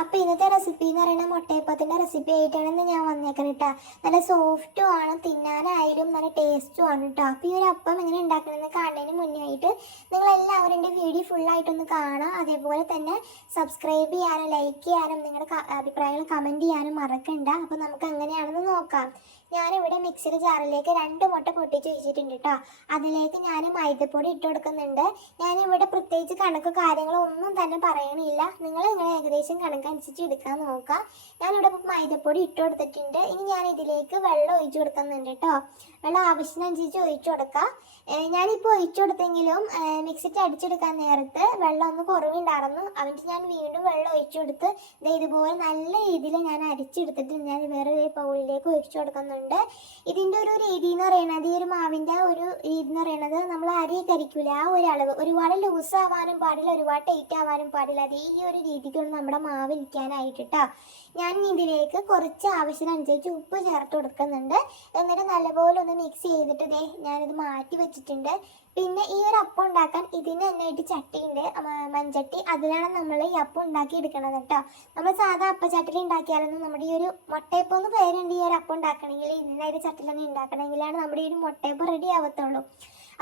അപ്പോൾ ഇന്നത്തെ റെസിപ്പി എന്ന് പറയുന്നത് മുട്ടയപ്പത്തിൻ്റെ റെസിപ്പി ആയിട്ടാണ് ഞാൻ വന്നേക്കുന്നത് കേട്ടോ. നല്ല സോഫ്റ്റും ആണ്, തിന്നാനായാലും നല്ല ടേസ്റ്റും ആണ് കേട്ടോ. അപ്പോൾ ഈ ഒരു അപ്പം എങ്ങനെ ഉണ്ടാക്കണമെന്ന് കാണുന്നതിന് മുന്നേ ആയിട്ട് നിങ്ങളെല്ലാവരും എൻ്റെ വീഡിയോ ഫുള്ളായിട്ടൊന്ന് കാണാം. അതേപോലെ തന്നെ സബ്സ്ക്രൈബ് ചെയ്യാനും ലൈക്ക് ചെയ്യാനും നിങ്ങളുടെ അഭിപ്രായങ്ങൾ കമൻറ്റ് ചെയ്യാനും മറക്കണ്ട. അപ്പോൾ നമുക്ക് എങ്ങനെയാണെന്ന് നോക്കാം. ഞാനിവിടെ മിക്സിയുടെ ജാറിലേക്ക് 2 മുട്ട പൊട്ടിച്ച് വെച്ചിട്ടുണ്ട് കേട്ടോ. അതിലേക്ക് ഞാൻ മൈദപ്പൊടി ഇട്ട് കൊടുക്കുന്നുണ്ട്. ഞാനിവിടെ പ്രത്യേകിച്ച് കണക്ക് കാര്യങ്ങളോ ഒന്നും തന്നെ പറയണില്ല. നിങ്ങൾ ഏകദേശം കണക്കനുസരിച്ച് എടുക്കാൻ നോക്കാം. ഞാനിവിടെ മൈദപ്പൊടി ഇട്ട് കൊടുത്തിട്ടുണ്ട്. ഇനി ഞാൻ ഇതിലേക്ക് വെള്ളം ഒഴിച്ചു കൊടുക്കുന്നുണ്ട് കേട്ടോ. വെള്ളം ആവശ്യത്തിനനുസരിച്ച് ഒഴിച്ചു കൊടുക്കാം. ഞാനിപ്പോൾ ഒഴിച്ചു കൊടുത്തെങ്കിലും മിക്സിറ്റ് അടിച്ചെടുക്കാൻ നേരത്ത് വെള്ളം ഒന്ന് കുറവുണ്ടായിരുന്നു. അതിന് ഞാൻ വീണ്ടും വെള്ളം ഒഴിച്ചു കൊടുത്ത് ഇതുപോലെ നല്ല രീതിയിൽ ഞാൻ അരിച്ചെടുത്തിട്ട് ഞാൻ വേറെ ഒരു ബൗളിലേക്ക് ഒഴിച്ചു കൊടുക്കുന്നുണ്ട്. ഇതിൻ്റെ ഒരു രീതി എന്ന് പറയുന്നത്, ഈ ഒരു മാവിൻ്റെ ഒരു രീതി എന്ന് പറയുന്നത്, നമ്മൾ അരി കരിക്കില്ല ആ ഒരു അളവ്. ഒരുപാട് ലൂസ് ആവാനും പാടില്ല, ഒരുപാട് ടൈറ്റ് ആവാനും പാടില്ല. അത് ഈ ഒരു രീതിക്കുള്ള നമ്മുടെ മാവ് ഇരിക്കാനായിട്ട് കേട്ടോ. ഞാൻ ഇതിലേക്ക് കുറച്ച് ആവശ്യത്തിനനുസരിച്ച് ഉപ്പ് ചേർത്ത് കൊടുക്കുന്നുണ്ട്. എന്നിട്ട് നല്ലപോലെ ഒന്ന് മിക്സ് ചെയ്തിട്ട് ഞാനിത് മാറ്റി വെച്ചിട്ടുണ്ട്. പിന്നെ ഈ ഒരു അപ്പം ഉണ്ടാക്കാൻ ഇതിന് തന്നെയായിട്ട് ചട്ടിയുണ്ട്, മൺചട്ടി. അതിലാണ് നമ്മൾ ഈ അപ്പം ഉണ്ടാക്കി എടുക്കണത് കേട്ടോ. നമ്മൾ സാധാ അപ്പച്ചട്ടിയിൽ ഉണ്ടാക്കിയാലൊന്നും നമ്മുടെ ഈ ഒരു മുട്ടയപ്പം എന്ന് പേരുണ്ട്. ഈ ഒരു അപ്പം ഉണ്ടാക്കണമെങ്കിൽ ഇതിനായിട്ട് ചട്ടിയിൽ തന്നെ ഉണ്ടാക്കണമെങ്കിലാണ് നമ്മുടെ ഈ ഒരു മുട്ടയപ്പം റെഡി ആവത്തുള്ളൂ.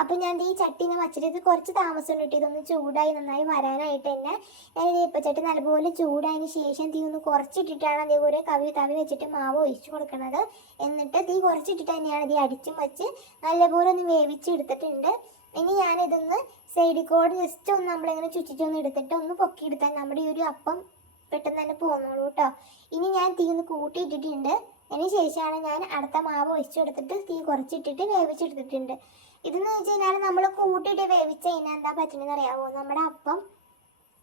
അപ്പോൾ ഞാൻ ഈ ചട്ടീനെ വച്ചിട്ട് ഇത് കുറച്ച് താമസം ഇട്ട് ഇതൊന്ന് ചൂടായി നന്നായി വരാനായിട്ട് തന്നെ ഞാൻ ഈ ഇപ്പച്ചട്ടി നല്ലപോലെ ചൂടായതിന് ശേഷം തീ ഒന്ന് കുറച്ചിട്ടിട്ടാണ് അതേപോലെ തവി വെച്ചിട്ട് മാവ് ഒഴിച്ചു കൊടുക്കുന്നത്. എന്നിട്ട് തീ കുറച്ചിട്ടിട്ട് തന്നെയാണ് ഇത് അടിച്ചും വെച്ച് നല്ലപോലെ ഒന്ന് വേവിച്ചെടുത്തിട്ടുണ്ട്. ഇനി ഞാനിതൊന്ന് സൈഡിൽ കൂടെ ജസ്റ്റ് ഒന്ന് നമ്മളിങ്ങനെ ചുറ്റിച്ചൊന്ന് എടുത്തിട്ട് ഒന്ന് പൊക്കിയെടുത്താൽ നമ്മുടെ ഈ ഒരു അപ്പം പെട്ടെന്ന് തന്നെ പോകുന്നുള്ളൂ കേട്ടോ. ഇനി ഞാൻ തീ ഒന്ന് കൂട്ടിയിട്ടിട്ടുണ്ട്. അതിന് ശേഷമാണ് ഞാൻ അടുത്ത മാവ് ഒഴിച്ചു കൊടുത്തിട്ട് തീ കുറച്ചിട്ടിട്ട് വേവിച്ചെടുത്തിട്ടുണ്ട്. ഇതെന്ന് വെച്ച് കഴിഞ്ഞാൽ നമ്മൾ കൂട്ടിയിട്ട് വേവിച്ച് കഴിഞ്ഞാൽ എന്താ പറ്റുന്നതെന്ന് അറിയാമോ? നമ്മുടെ അപ്പം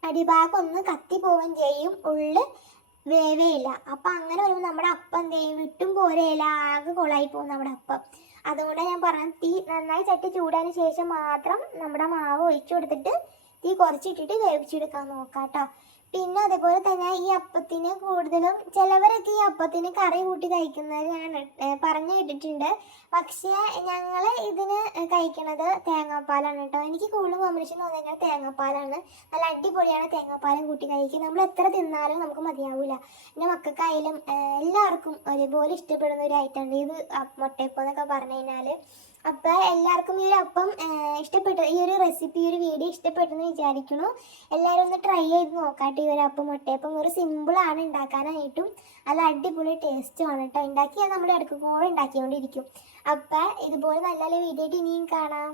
അടിഭാഗം ഒന്ന് കത്തി പോവുകയും ചെയ്യും, ഉള്ളിൽ വേവേയില്ല. അപ്പം അങ്ങനെ വരുമ്പോൾ നമ്മുടെ അപ്പം എന്ത് ചെയ്യും, വിട്ടും പോരെയില്ല, ആകെ കൊളായി പോകും നമ്മുടെ അപ്പം. അതുകൊണ്ടാണ് ഞാൻ പറഞ്ഞത് തീ നന്നായി ചട്ടി ചൂടാന് ശേഷം മാത്രം നമ്മുടെ മാവ് ഒഴിച്ചു കൊടുത്തിട്ട് തീ കുറച്ചിട്ടിട്ട് വേവിച്ചെടുക്കാൻ നോക്കാം കേട്ടോ. പിന്നെ അതേപോലെ തന്നെ ഈ അപ്പത്തിന് കൂടുതലും ചിലവരൊക്കെ ഈ അപ്പത്തിന് കറി കൂട്ടി കഴിക്കുന്നത് ഞാൻ പറഞ്ഞു കേട്ടിട്ടുണ്ട്. പക്ഷേ ഞങ്ങൾ ഇതിന് കഴിക്കണത് തേങ്ങാപ്പാലാണ് കേട്ടോ. എനിക്ക് കൂടുതൽ കോമ്പിനേഷൻ തോന്നിയത് തേങ്ങാപ്പാലാണ്. നല്ല അടിപൊളിയാണ് തേങ്ങാപ്പാലും കൂട്ടി കഴിക്കുക. നമ്മൾ എത്ര തിന്നാലും നമുക്ക് മതിയാവില്ല. എൻ്റെ മക്കൾക്കായാലും എല്ലാവർക്കും ഒരുപോലെ ഇഷ്ടപ്പെടുന്ന ഒരു ഐറ്റമാണ് ഇത് മുട്ടയപ്പം എന്നൊക്കെ പറഞ്ഞു കഴിഞ്ഞാൽ. അപ്പോൾ എല്ലാവർക്കും ഈ ഒരു അപ്പം ഇഷ്ടപ്പെട്ടു, ഈ ഒരു റെസിപ്പി, ഈ ഒരു വീഡിയോ ഇഷ്ടപ്പെട്ടെന്ന് വിചാരിക്കുന്നു. എല്ലാവരും ഒന്ന് ട്രൈ ചെയ്ത് നോക്കാട്ടെ. ഈ ഒരു അപ്പം മുട്ടയപ്പം ഒരു സിമ്പിളാണ് ഉണ്ടാക്കാനായിട്ടും, നല്ല അടിപൊളി ടേസ്റ്റുമാണ് കേട്ടോ. ഉണ്ടാക്കിയാൽ നമ്മൾ ഇടയ്ക്ക് കൂടെ ഉണ്ടാക്കിക്കൊണ്ടിരിക്കും. അപ്പം ഇതുപോലെ നല്ല നല്ല വീഡിയോ ആയിട്ട് ഇനിയും കാണാം.